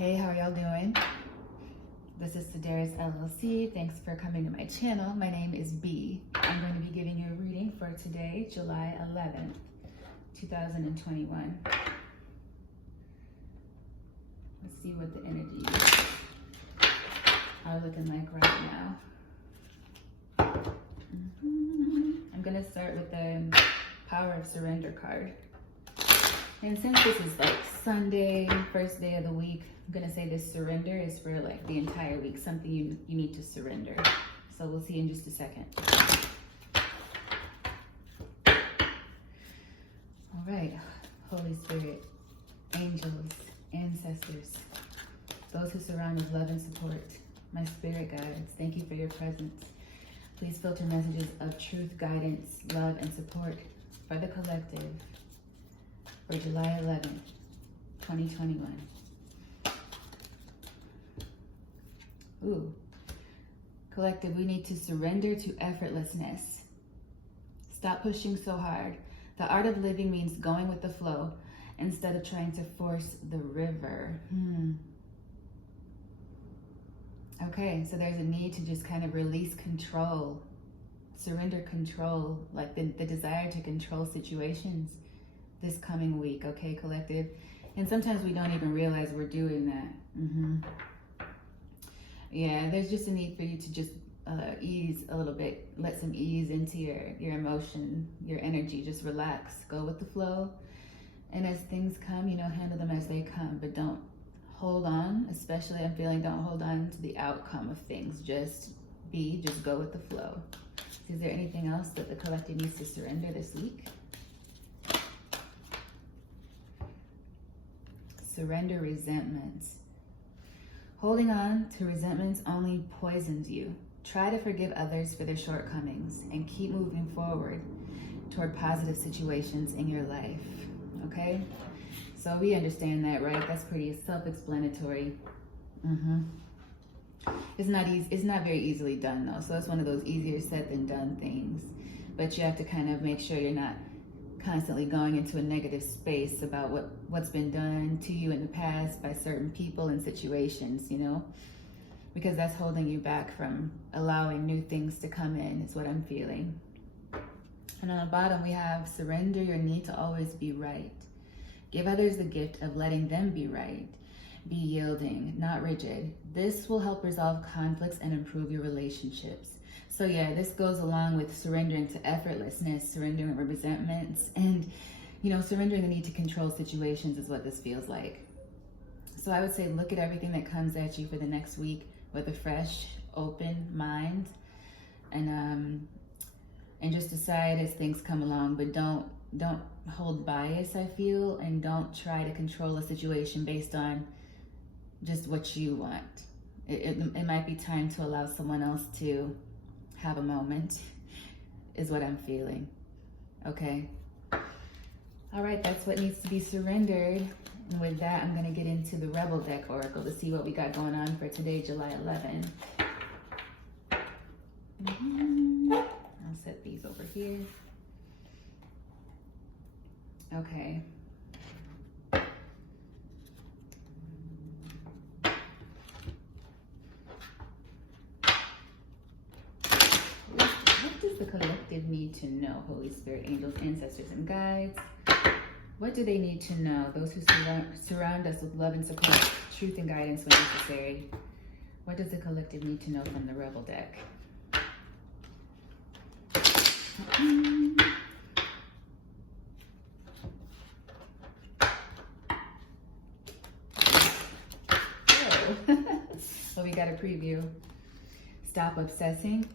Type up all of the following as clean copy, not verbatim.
Hey, how are y'all doing? This is Sedaris LLC. Thanks for coming to my channel. My name is B. I'm going to be giving you a reading for today, July 11th, 2021. Let's see what the energies are looking like right now. I'm going to start with the Power of Surrender card. And since this is like Sunday, first day of the week, I'm going to say this surrender is for like the entire week, something you need to surrender. So we'll see in just a second. All right, Holy Spirit, angels, ancestors, those who surround with love and support, my spirit guides, thank you for your presence. Please filter messages of truth, guidance, love, and support for the collective for July 11th, 2021. Ooh. Collective, we need to surrender to effortlessness. Stop pushing so hard. The art of living means going with the flow instead of trying to force the river. Okay, so there's a need to just kind of release control, surrender control, like the desire to control situations this coming week, okay, collective? And sometimes we don't even realize we're doing that. Yeah, there's just a need for you to just ease a little bit, let some ease into your emotion, your energy, just relax, go with the flow. And as things come, handle them as they come, but don't hold on, especially I'm feeling don't hold on to the outcome of things. Just go with the flow. Is there anything else that the collective needs to surrender this week? Surrender resentments. Holding on to resentments only poisons you. Try to forgive others for their shortcomings and keep moving forward toward positive situations in your life, okay? So we understand that, right? That's pretty self-explanatory. It's not easy. It's not very easily done, though. So it's one of those easier said than done things. But you have to kind of make sure you're not constantly going into a negative space about what's been done to you in the past by certain people and situations, because that's holding you back from allowing new things to come in, is what I'm feeling. And on the bottom, we have surrender your need to always be right. Give others the gift of letting them be right. Be yielding, not rigid. This will help resolve conflicts and improve your relationships. So yeah, this goes along with surrendering to effortlessness, surrendering resentments, and surrendering the need to control situations is what this feels like. So I would say look at everything that comes at you for the next week with a fresh, open mind, and just decide as things come along, but don't hold bias, I feel, and don't try to control a situation based on just what you want. It might be time to allow someone else to have a moment, is what I'm feeling. Okay. All right, that's what needs to be surrendered. And with that, I'm going to get into the Rebel Deck Oracle to see what we got going on for today, July 11th. I'll set these over here. Okay. What does the collective need to know? Holy Spirit, angels, ancestors, and guides. What do they need to know? Those who surround us with love and support, truth and guidance when necessary. What does the collective need to know from the Rebel Deck? Well, we got a preview. Stop obsessing.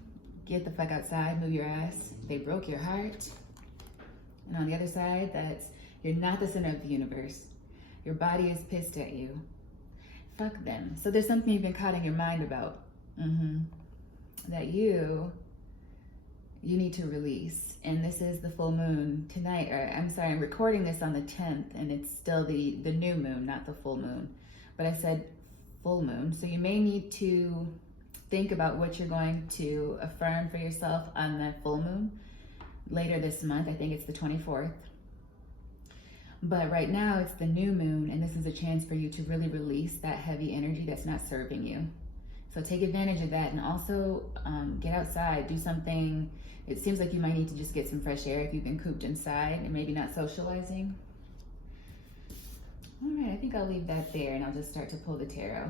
Get the fuck outside. Move your ass. They broke your heart. And on the other side, that's you're not the center of the universe. Your body is pissed at you. Fuck them. So there's something you've been caught in your mind about. That you need to release. And this is the full moon tonight. Or I'm sorry, I'm recording this on the 10th, and it's still the new moon, not the full moon. But I said full moon. So you may need to think about what you're going to affirm for yourself on that full moon later this month. I think it's the 24th. But right now it's the new moon, and this is a chance for you to really release that heavy energy that's not serving you. So take advantage of that, and also get outside, do something. It seems like you might need to just get some fresh air if you've been cooped inside and maybe not socializing. All right, I think I'll leave that there, and I'll just start to pull the tarot.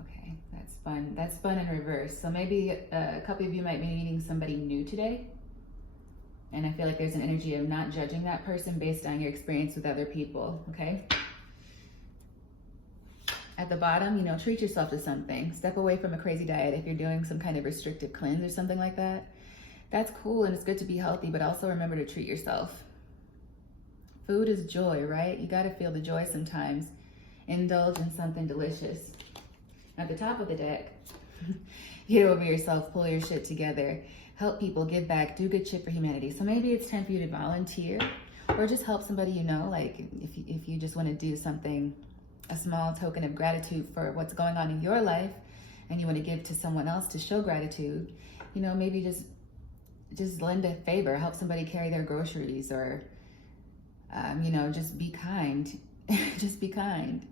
Okay, that's fun. That's fun in reverse. So maybe a couple of you might be meeting somebody new today. And I feel like there's an energy of not judging that person based on your experience with other people, okay? At the bottom, you know, treat yourself to something. Step away from a crazy diet if you're doing some kind of restrictive cleanse or something like that. That's cool, and it's good to be healthy, but also remember to treat yourself. Food is joy, right? You gotta feel the joy sometimes. Indulge in something delicious. At the top of the deck, get over yourself, pull your shit together, help people, give back, do good shit for humanity. So maybe it's time for you to volunteer or just help somebody you know, like if you just wanna do something, a small token of gratitude for what's going on in your life, and you wanna give to someone else to show gratitude, you know, maybe just lend a favor, help somebody carry their groceries, or, you know, just be kind, just be kind,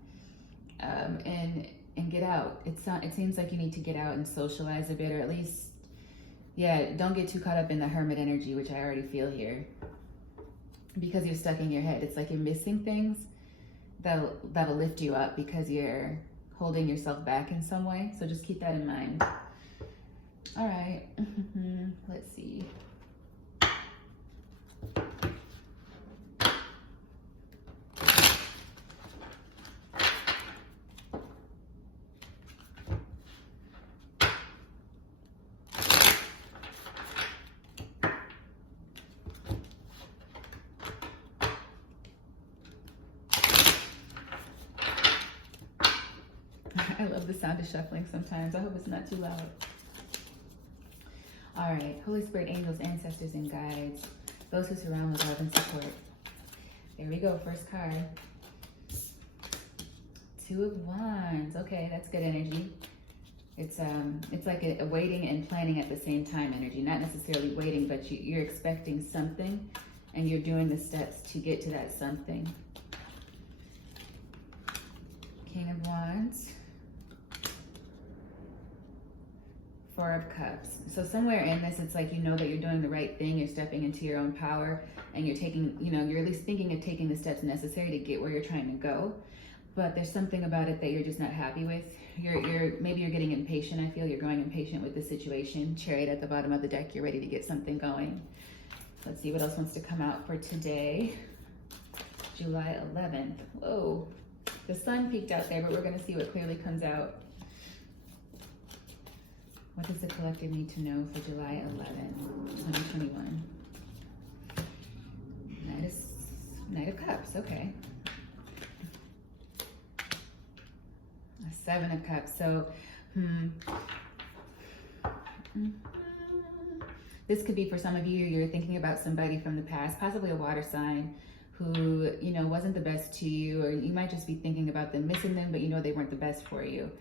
and get out. It seems like you need to get out and socialize a bit, or at least, yeah, don't get too caught up in the hermit energy, which I already feel here, because you're stuck in your head. It's like you're missing things that'll lift you up because you're holding yourself back in some way. So just keep that in mind. All right, let's see. I love the sound of shuffling sometimes. I hope it's not too loud. All right, Holy Spirit, angels, ancestors, and guides, those who surround with love and support. There we go, first card. Two of Wands. Okay, that's good energy. It's like a waiting and planning at the same time energy. Not necessarily waiting, but you're expecting something, and you're doing the steps to get to that something. King of Wands. Four of Cups. So somewhere in this, it's like you know that you're doing the right thing, you're stepping into your own power, and you're taking, you know, you're at least thinking of taking the steps necessary to get where you're trying to go. But there's something about it that you're just not happy with. Maybe you're getting impatient. I feel you're growing impatient with the situation. Chariot at the bottom of the deck, you're ready to get something going. Let's see what else wants to come out for today. July 11th. Whoa, the sun peeked out there, but we're gonna see what clearly comes out. What does the collective need to know for July 11th, 2021? Knight of Cups, okay. Seven of Cups, so, this could be for some of you, you're thinking about somebody from the past, possibly a water sign, who, you know, wasn't the best to you, or you might just be thinking about them, missing them, but you know they weren't the best for you.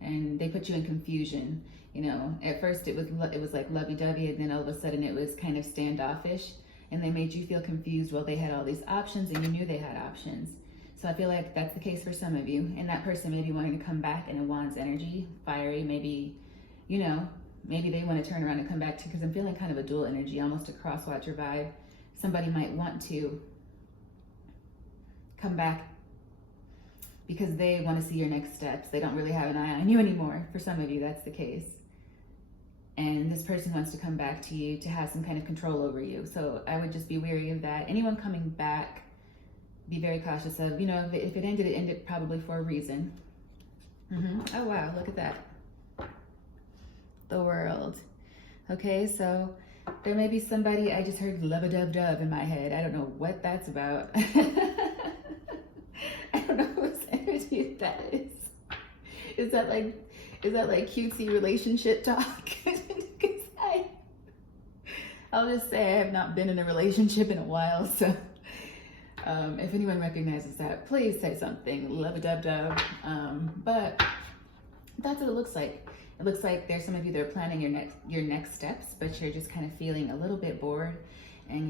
And they put you in confusion. You know, at first it was like lovey-dovey, and then all of a sudden it was kind of standoffish, and they made you feel confused while they had all these options, and you knew they had options. So I feel like that's the case for some of you, and that person may be wanting to come back in a Wands energy, fiery, maybe, you know, maybe they want to turn around and come back to, because I'm feeling kind of a dual energy, almost a cross-watcher vibe. Somebody might want to come back because they want to see your next steps. They don't really have an eye on you anymore. For some of you, that's the case. And this person wants to come back to you to have some kind of control over you. So I would just be wary of that. Anyone coming back, be very cautious of, you know, if it ended probably for a reason. Oh, wow, look at that. The World. Okay, so there may be somebody, I just heard love-a-dub-dub in my head. I don't know what that's about. I don't know whose energy that is. Is that like cutesy relationship talk? I'll just say I have not been in a relationship in a while, so if anyone recognizes that, please say something. Love-a-dub-dub. But that's what it looks like. It It looks like there's some of you that are planning your next steps, but you're just kind of feeling a little bit bored, and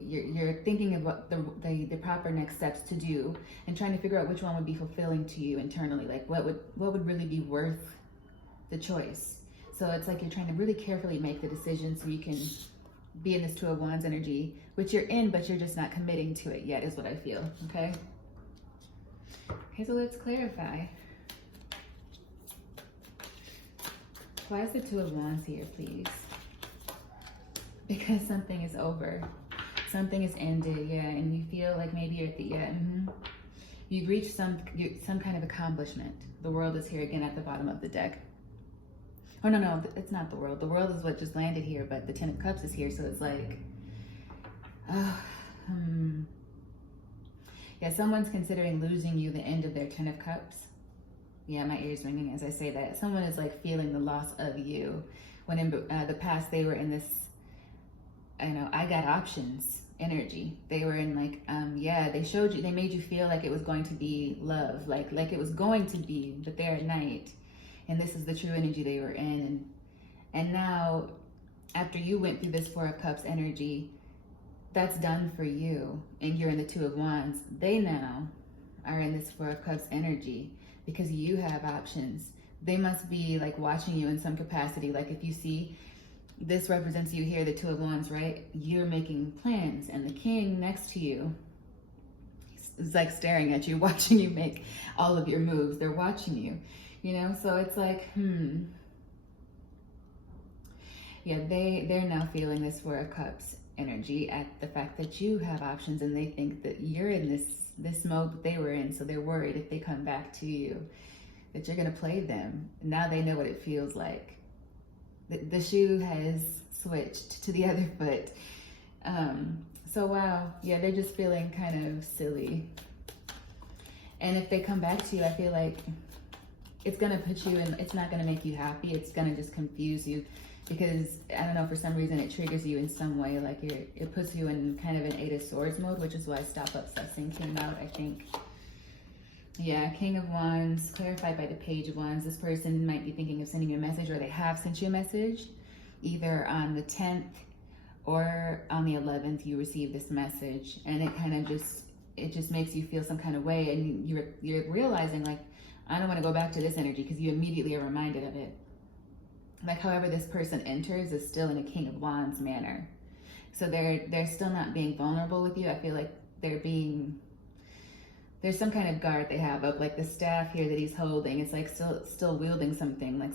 you're thinking of what the proper next steps to do, and trying to figure out which one would be fulfilling to you internally. Like what would really be worth the choice. So it's like you're trying to really carefully make the decision so you can be in this Two of Wands energy, which you're in, but you're just not committing to it yet, is what I feel. Okay, so let's clarify. Why is the Two of Wands here, please? Because something is over. Something is ended, yeah, and you feel like maybe you're at the, you've reached some kind of accomplishment. The World is here again at the bottom of the deck. Oh, no, it's not the World. The World is what just landed here, but the Ten of Cups is here, so it's like, yeah, someone's considering losing you the end of their Ten of Cups. Yeah, my ears ringing as I say that. Someone is like feeling the loss of you. When in the past they were in this, I got options energy. They were in like, they made you feel like it was going to be love, like it was going to be, but they're at night. And this is the true energy they were in. And now, after you went through this Four of Cups energy, that's done for you. And you're in the Two of Wands. They now are in this Four of Cups energy because you have options. They must be like watching you in some capacity. Like if you see, this represents you here, the Two of Wands, right? You're making plans, and the King next to you is like staring at you, watching you make all of your moves. They're watching you. So it's like, yeah, they're now feeling this Four of Cups energy at the fact that you have options, and they think that you're in this mode that they were in, so they're worried if they come back to you that you're gonna play them. Now they know what it feels like. The shoe has switched to the other foot. So wow, yeah, they're just feeling kind of silly. And if they come back to you, I feel like it's gonna put you in, it's not gonna make you happy. It's gonna just confuse you because, I don't know, for some reason it triggers you in some way. Like it puts you in kind of an Eight of Swords mode, which is why Stop Obsessing came out, I think. Yeah, King of Wands, clarified by the Page of Wands. This person might be thinking of sending you a message, or they have sent you a message. Either on the 10th or on the 11th, you receive this message, and it kind of just makes you feel some kind of way, and you're realizing like, I don't want to go back to this energy, because you immediately are reminded of it. Like, however this person enters is still in a King of Wands manner. So they're still not being vulnerable with you. I feel like there's some kind of guard they have up, like the staff here that he's holding. It's like still wielding something, like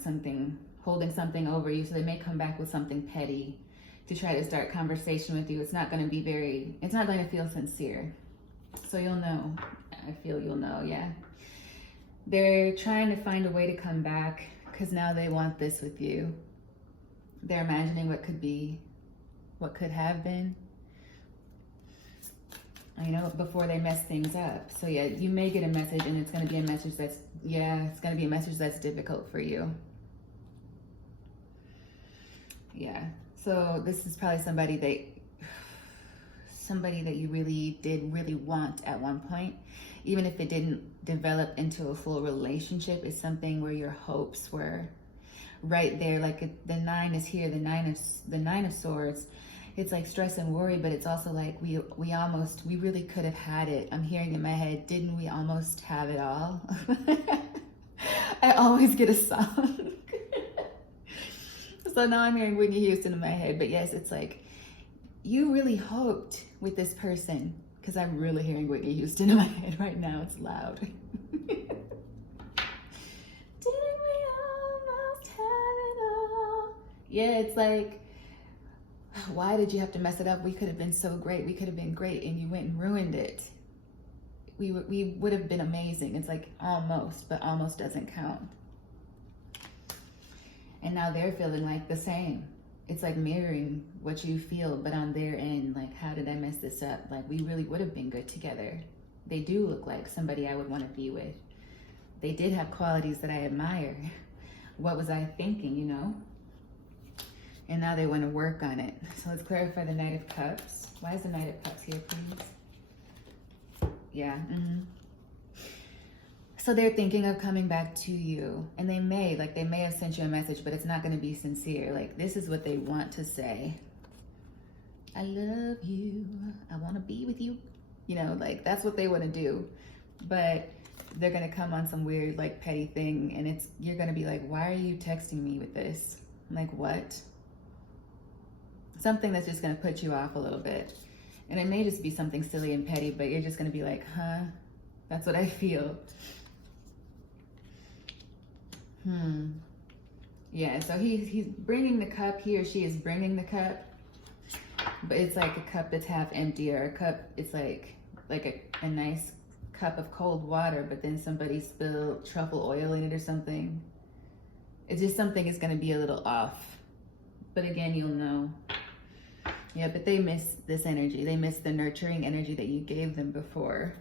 holding something over you. So they may come back with something petty to try to start conversation with you. It's not going to feel sincere. So you'll know. I feel you'll know, yeah. They're trying to find a way to come back because now they want this with you. They're imagining what could be, what could have been, before they mess things up. So yeah, you may get a message, and it's going to be a message that's difficult for you. Yeah. So this is probably somebody that you really want at one point. Even if it didn't develop into a full relationship, it's something where your hopes were right there. Like the 9 is here, the nine of Swords. It's like stress and worry, but it's also like we really could have had it. I'm hearing in my head, didn't we almost have it all? I always get a song. So now I'm hearing Whitney Houston in my head, but yes, it's like you really hoped with this person, because I'm really hearing Whitney Houston in my head right now. It's loud. Didn't we almost have it all? Yeah, it's like, why did you have to mess it up? We could have been so great. We could have been great, and you went and ruined it. We would have been amazing. It's like almost, but almost doesn't count. And now they're feeling like the same. It's like mirroring what you feel, but on their end, like, how did I mess this up? Like, we really would have been good together. They do look like somebody I would want to be with. They did have qualities that I admire. What was I thinking, And now they want to work on it. So let's clarify the Knight of Cups. Why is the Knight of Cups here, please? Yeah. So they're thinking of coming back to you, and they may have sent you a message, but it's not going to be sincere. Like, this is what they want to say. I love you. I want to be with you. You know, like, that's what they want to do. But they're going to come on some weird, like, petty thing, and you're going to be like, why are you texting me with this? I'm like, what? Something that's just going to put you off a little bit. And it may just be something silly and petty, but you're just going to be like, huh? That's what I feel. Yeah, so he's bringing the cup. He or she is bringing the cup, but it's like a cup that's half empty, or a cup, it's like a nice cup of cold water, but then somebody spilled truffle oil in it or something. It's just something is going to be a little off. But again, you'll know. Yeah, but they miss this energy. They miss the nurturing energy that you gave them before.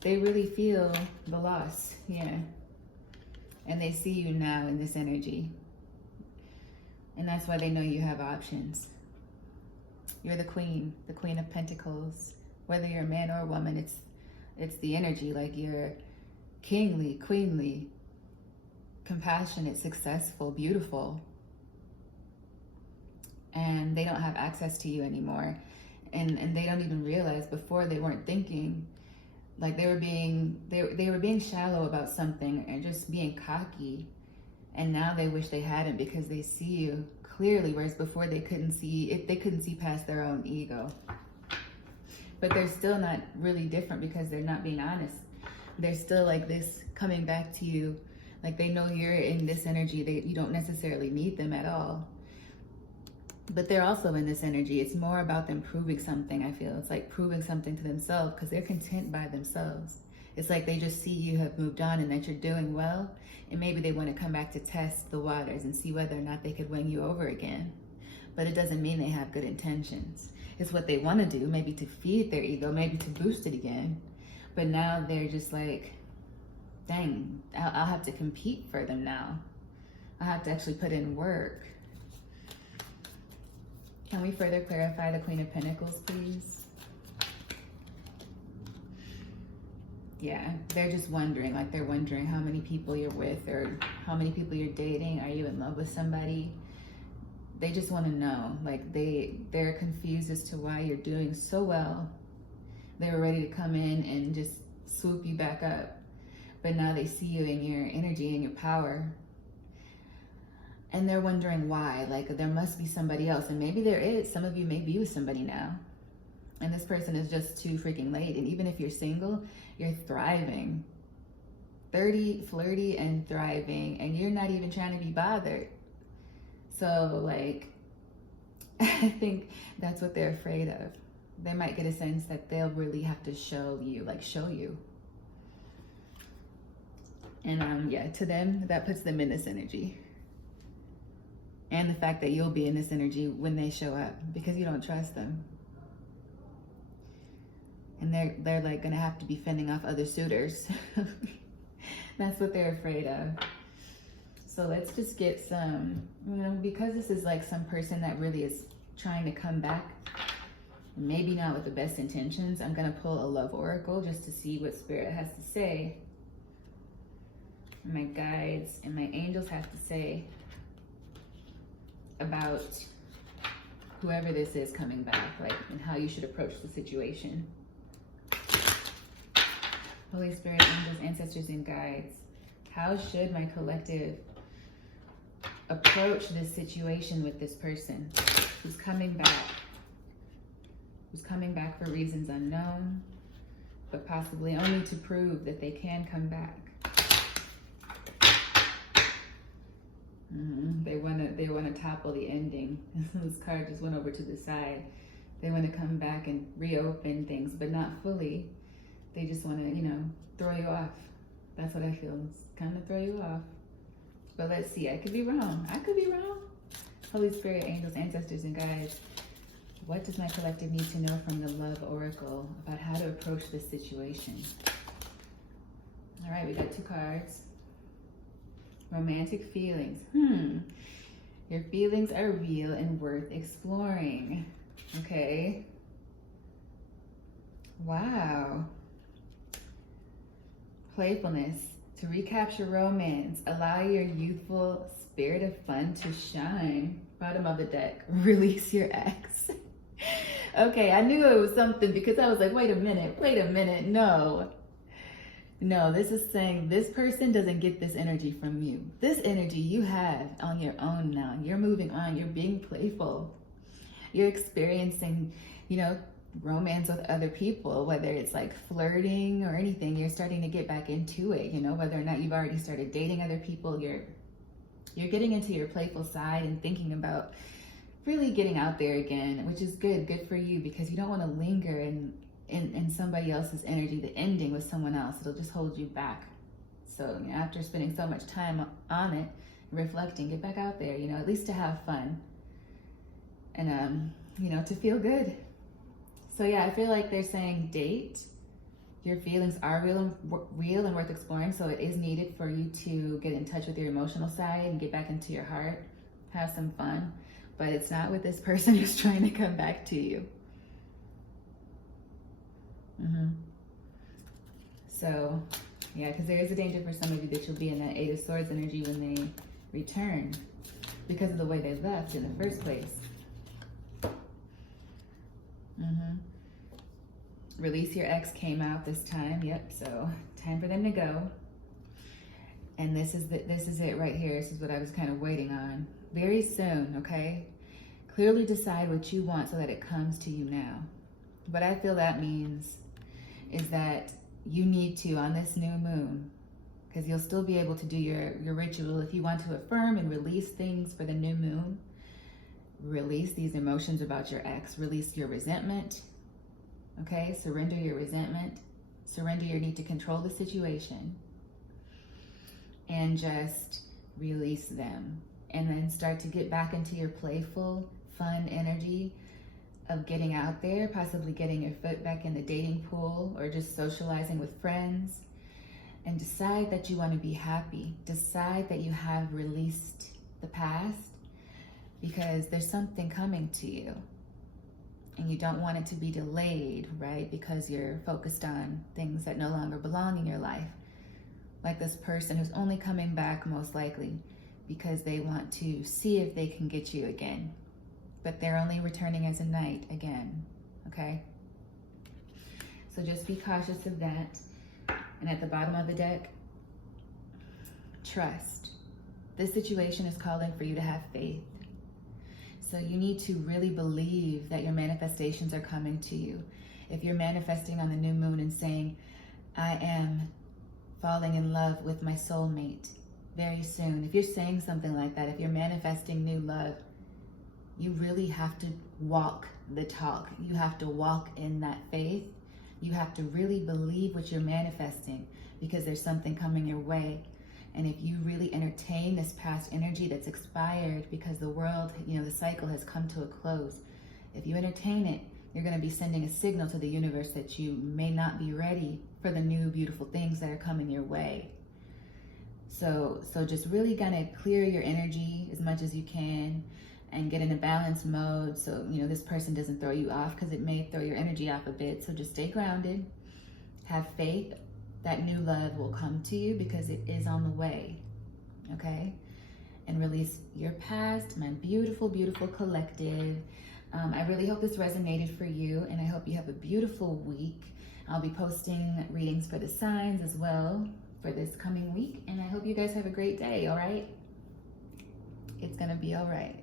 They really feel the loss, yeah. And they see you now in this energy. And that's why they know you have options. You're the Queen of Pentacles. Whether you're a man or a woman, it's the energy. Like, you're kingly, queenly, compassionate, successful, beautiful. And they don't have access to you anymore. And they don't even realize. Before, they weren't thinking. Like, they were being shallow about something and just being cocky. And now they wish they hadn't, because they see you clearly, whereas before they couldn't see past their own ego. But they're still not really different, because they're not being honest. They're still like this, coming back to you. Like, they know you're in this energy. You don't necessarily need them at all. But they're also in this energy. It's more about them proving something, I feel. It's like proving something to themselves, because they're content by themselves. It's like they just see you have moved on and that you're doing well. And maybe they want to come back to test the waters and see whether or not they could win you over again. But it doesn't mean they have good intentions. It's what they want to do, maybe to feed their ego, maybe to boost it again. But now they're just like, dang, I'll have to compete for them now. I'll have to actually put in work. Can we further clarify the Queen of Pentacles, please? Yeah, they're just wondering, like, they're wondering how many people you're with, or how many people you're dating. Are you in love with somebody? They just want to know. Like, they're confused as to why you're doing so well. They were ready to come in and just swoop you back up. But now they see you in your energy and your power. And they're wondering why. Like, there must be somebody else. And maybe there is. Some of you may be with somebody now. And this person is just too freaking late. And even if you're single, you're thriving. 30, flirty, and thriving. And you're not even trying to be bothered. So, like, I think that's what they're afraid of. They might get a sense that they'll really have to show you. And yeah, to them, that puts them in this energy. And the fact that you'll be in this energy when they show up, because you don't trust them. And they're like gonna have to be fending off other suitors. That's what they're afraid of. So let's just get some, because this is like some person that really is trying to come back, maybe not with the best intentions. I'm gonna pull a love oracle just to see what Spirit has to say. My guides and my angels have to say about whoever this is coming back, like, and how you should approach the situation. Holy Spirit, angels, ancestors, and guides, how should my collective approach this situation with this person who's coming back for reasons unknown, but possibly only to prove that they can come back? They want to topple the ending. This card just went over to the side. They want to come back and reopen things, but not fully. They just want to, throw you off. That's what I feel. It's kind of throw you off. But let's see. I could be wrong. Holy Spirit, angels, ancestors, and guides, what does my collective need to know from the Love Oracle about how to approach this situation? All right, we got 2 cards. Romantic feelings. Your feelings are real and worth exploring. Okay. Wow. playfulness, to recapture romance, allow your youthful spirit of fun to shine. Bottom of the deck, release your ex. Okay, I knew it was something because I was like, wait a minute, no. No, this is saying this person doesn't get this energy from you. This energy you have on your own now. You're moving on, you're being playful. You're experiencing, romance with other people, whether it's like flirting or anything. You're starting to get back into it, whether or not you've already started dating other people, you're getting into your playful side and thinking about really getting out there again, which is good for you, because you don't want to linger in somebody else's energy, the ending with someone else. It'll just hold you back. So after spending so much time on it, reflecting, get back out there, at least to have fun and, to feel good. So yeah, I feel like they're saying date. Your feelings are real and worth exploring. So it is needed for you to get in touch with your emotional side and get back into your heart, have some fun. But it's not with this person who's trying to come back to you. So yeah, because there is a danger for some of you that you'll be in that 8 of Swords energy when they return because of the way they left in the first place. Release your ex came out this time. Yep, so time for them to go. And this is it right here. This is what I was kind of waiting on. Very soon, okay? Clearly decide what you want so that it comes to you now. What I feel that means is that you need to, on this new moon, because you'll still be able to do your ritual if you want to affirm and release things for the new moon. Release these emotions about your ex. Release your resentment. Okay, surrender your resentment. Surrender your need to control the situation. And just release them. And then start to get back into your playful, fun energy of getting out there, possibly getting your foot back in the dating pool or just socializing with friends. And decide that you want to be happy. Decide that you have released the past, because there's something coming to you. And you don't want it to be delayed, right? Because you're focused on things that no longer belong in your life. Like this person who's only coming back most likely because they want to see if they can get you again. But they're only returning as a knight again, okay? So just be cautious of that. And at the bottom of the deck, trust. This situation is calling for you to have faith. So you need to really believe that your manifestations are coming to you. If you're manifesting on the new moon and saying, I am falling in love with my soulmate very soon. If you're saying something like that, if you're manifesting new love, you really have to walk the talk. You have to walk in that faith. You have to really believe what you're manifesting, because there's something coming your way. And if you really entertain this past energy that's expired because the world, the cycle has come to a close, if you entertain it, you're going to be sending a signal to the universe that you may not be ready for the new beautiful things that are coming your way. So just really gonna clear your energy as much as you can and get in a balanced mode so this person doesn't throw you off, because it may throw your energy off a bit. So just stay grounded, have faith that new love will come to you because it is on the way, okay? And release your past, my beautiful, beautiful collective. I really hope this resonated for you, and I hope you have a beautiful week. I'll be posting readings for the signs as well for this coming week, and I hope you guys have a great day, all right? It's gonna be all right.